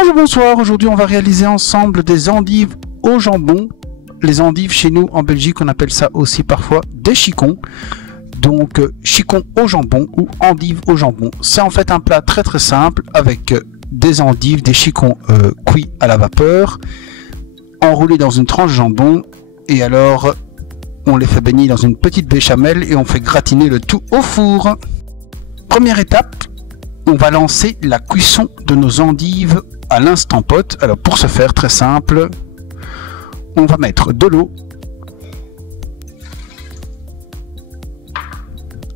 Bonjour, bonsoir, aujourd'hui on va réaliser ensemble des endives au jambon. Les endives chez nous en Belgique on appelle ça aussi parfois des chicons. Donc chicons au jambon ou endives au jambon. C'est en fait un plat très simple avec des endives, des chicons cuits à la vapeur, enroulés dans une tranche de jambon et alors on les fait baigner dans une petite béchamel et on fait gratiner le tout au four. Première étape, on va lancer la cuisson de nos endives à l'instant pot. Alors pour ce faire, très simple, on va mettre de l'eau,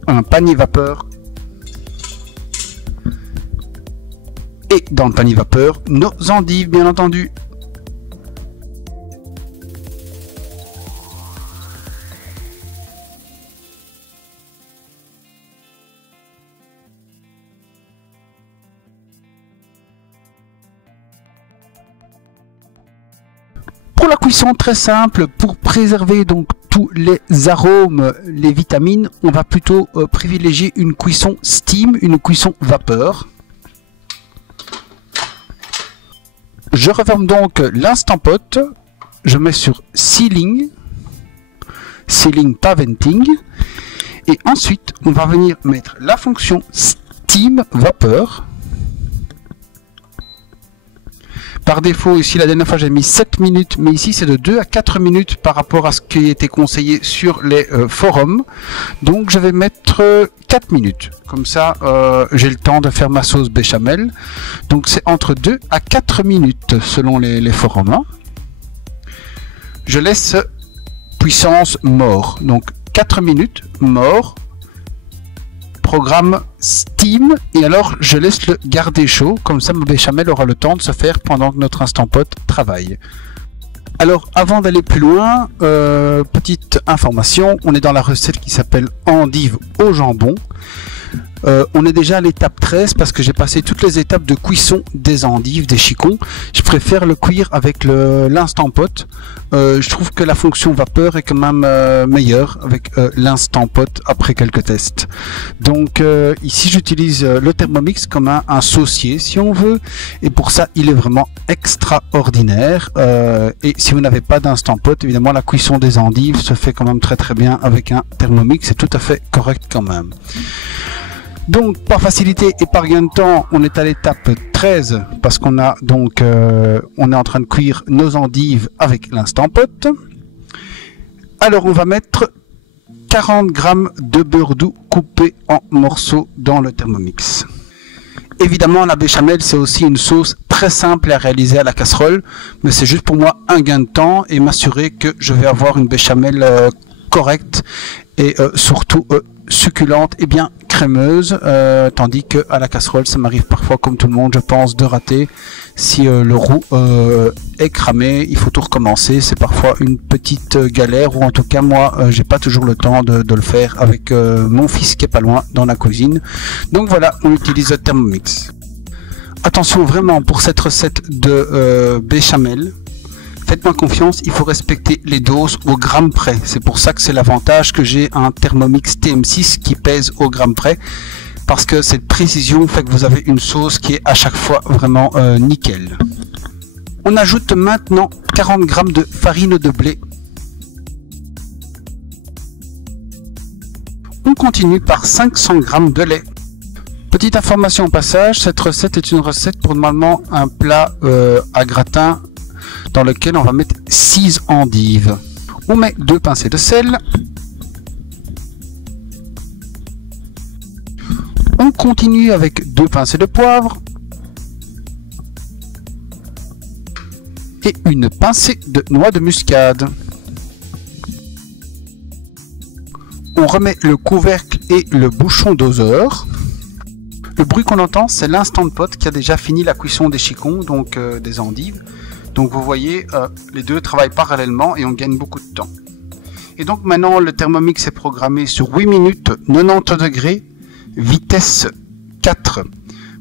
un panier vapeur et dans le panier vapeur, nos endives bien entendu. Pour la cuisson, très simple, pour préserver donc tous les arômes, les vitamines, on va plutôt privilégier une cuisson steam, une cuisson vapeur. Je referme donc l'instant pot, je mets sur sealing, pas venting, et ensuite on va venir mettre la fonction steam vapeur. Par défaut, ici la dernière fois j'ai mis 7 minutes, mais ici c'est de 2 à 4 minutes par rapport à ce qui était conseillé sur les forums. Donc je vais mettre 4 minutes, comme ça j'ai le temps de faire ma sauce béchamel. Donc c'est entre 2 à 4 minutes selon les forums. Hein. Je laisse puissance mort, donc 4 minutes mort. Programme steam et alors je laisse le garder chaud, comme ça mon béchamel aura le temps de se faire pendant que notre instant pot travaille. Alors avant d'aller plus loin, petite information, on est dans la recette qui s'appelle endives au jambon. On est déjà à l'étape 13 parce que j'ai passé toutes les étapes de cuisson des endives, des chicons. Je préfère le cuire avec l'instant pot. Je trouve que la fonction vapeur est quand même meilleure avec l'instant pot après quelques tests. Donc ici j'utilise le Thermomix comme un saucier si on veut. Et pour ça il est vraiment extraordinaire. Et si vous n'avez pas d'instant pot, évidemment la cuisson des endives se fait quand même très bien avec un Thermomix. C'est tout à fait correct quand même. Donc par facilité et par gain de temps, on est à l'étape 13 parce qu'on a donc on est en train de cuire nos endives avec l'instant pot. Alors on va mettre 40 g de beurre doux coupé en morceaux dans le Thermomix. Évidemment la béchamel c'est aussi une sauce très simple à réaliser à la casserole, mais c'est juste pour moi un gain de temps et m'assurer que je vais avoir une béchamel correcte et surtout succulente et bien crémeuse, tandis que à la casserole ça m'arrive parfois comme tout le monde je pense de rater si le roux est cramé, il faut tout recommencer, c'est parfois une petite galère ou en tout cas moi j'ai pas toujours le temps de le faire avec mon fils qui est pas loin dans la cuisine. Donc voilà, on utilise le Thermomix. Attention vraiment pour cette recette de béchamel, faites-moi confiance, il faut respecter les doses au gramme près. C'est pour ça que c'est l'avantage que j'ai un Thermomix TM6 qui pèse au gramme près. Parce que cette précision fait que vous avez une sauce qui est à chaque fois vraiment nickel. On ajoute maintenant 40 g de farine de blé. On continue par 500 g de lait. Petite information au passage, cette recette est une recette pour normalement un plat à gratin dans lequel on va mettre 6 endives. On met 2 pincées de sel. On continue avec 2 pincées de poivre. Et une pincée de noix de muscade. On remet le couvercle et le bouchon doseur. Le bruit qu'on entend, c'est l'instant pot qui a déjà fini la cuisson des chicons, donc des endives. Donc vous voyez, les deux travaillent parallèlement et on gagne beaucoup de temps. Et donc maintenant le Thermomix est programmé sur 8 minutes 90 degrés, vitesse 4.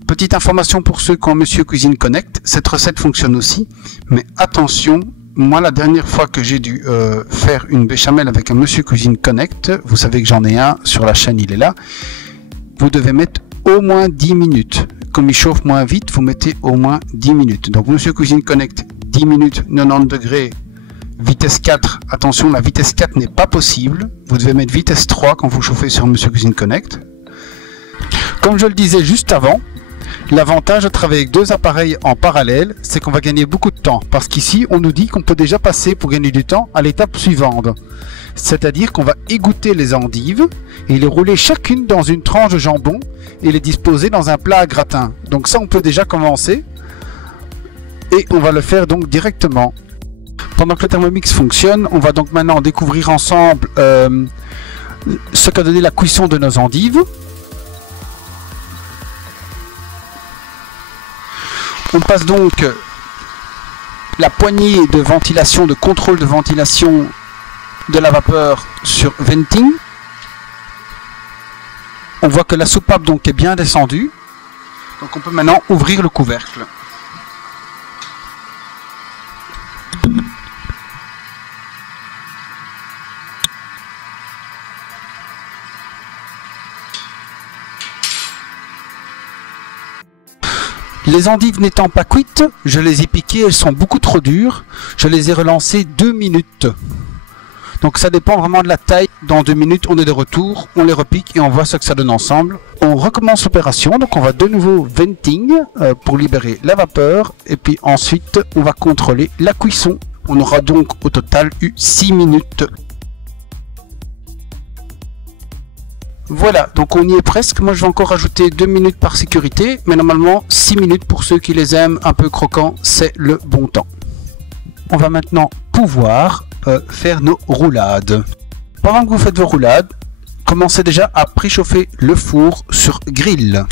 Petite information pour ceux qui ont Monsieur Cuisine Connect, cette recette fonctionne aussi, mais attention, moi la dernière fois que j'ai dû faire une béchamel avec un Monsieur Cuisine Connect, vous savez que j'en ai un sur la chaîne, il est là, vous devez mettre au moins 10 minutes. comme il chauffe moins vite, vous mettez au moins 10 minutes. Donc Monsieur Cuisine Connect, 10 minutes, 90 degrés, vitesse 4. Attention, la vitesse 4 n'est pas possible. Vous devez mettre vitesse 3 quand vous chauffez sur Monsieur Cuisine Connect. Comme je le disais juste avant, l'avantage de travailler avec deux appareils en parallèle, c'est qu'on va gagner beaucoup de temps. Parce qu'ici, on nous dit qu'on peut déjà passer pour gagner du temps à l'étape suivante. C'est-à-dire qu'on va égoutter les endives et les rouler chacune dans une tranche de jambon et les disposer dans un plat à gratin. Donc ça, on peut déjà commencer et on va le faire donc directement. Pendant que le Thermomix fonctionne, on va donc maintenant découvrir ensemble ce qu'a donné la cuisson de nos endives. On passe donc la poignée de ventilation, de contrôle de ventilation de la vapeur sur venting. On voit que la soupape donc est bien descendue. Donc on peut maintenant ouvrir le couvercle. Les endives n'étant pas cuites, je les ai piquées, elles sont beaucoup trop dures. Je les ai relancées 2 minutes. Donc ça dépend vraiment de la taille. Dans 2 minutes, on est de retour, on les repique et on voit ce que ça donne ensemble. On recommence l'opération, donc on va de nouveau venting pour libérer la vapeur. Et puis ensuite, on va contrôler la cuisson. On aura donc au total eu 6 minutes. Voilà, donc on y est presque. Moi je vais encore ajouter 2 minutes par sécurité, mais normalement 6 minutes pour ceux qui les aiment un peu croquants, c'est le bon temps. On va maintenant pouvoir faire nos roulades. Pendant que vous faites vos roulades, commencez déjà à préchauffer le four sur grill.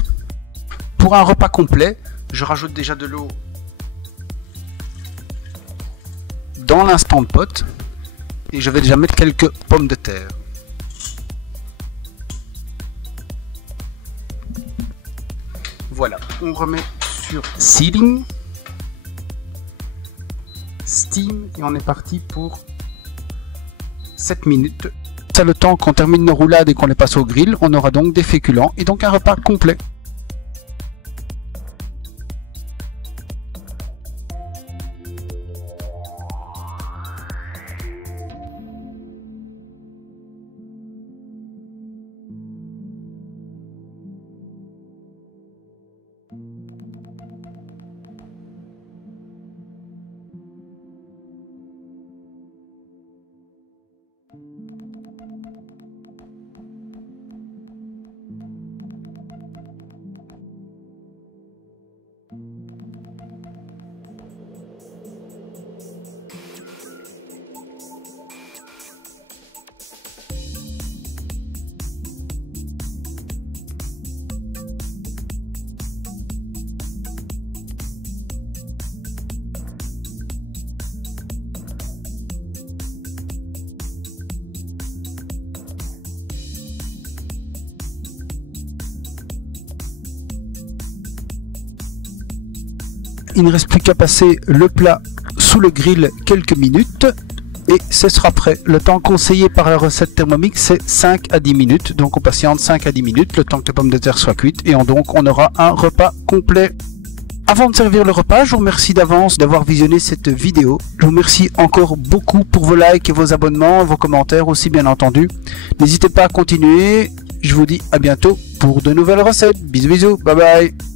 Pour un repas complet, je rajoute déjà de l'eau dans l'instant pot et je vais déjà mettre quelques pommes de terre. Voilà, on remet sur Sealing, Steam et on est parti pour 7 minutes. C'est le temps qu'on termine nos roulades et qu'on les passe au grill. On aura donc des féculents et donc un repas complet. Il ne reste plus qu'à passer le plat sous le grill quelques minutes et ce sera prêt. Le temps conseillé par la recette Thermomix c'est 5 à 10 minutes. Donc on patiente 5 à 10 minutes, le temps que les pommes de terre soient cuites et donc on aura un repas complet. Avant de servir le repas, je vous remercie d'avance d'avoir visionné cette vidéo. Je vous remercie encore beaucoup pour vos likes et vos abonnements, vos commentaires aussi bien entendu. N'hésitez pas à continuer. Je vous dis à bientôt pour de nouvelles recettes. Bisous bisous, bye bye.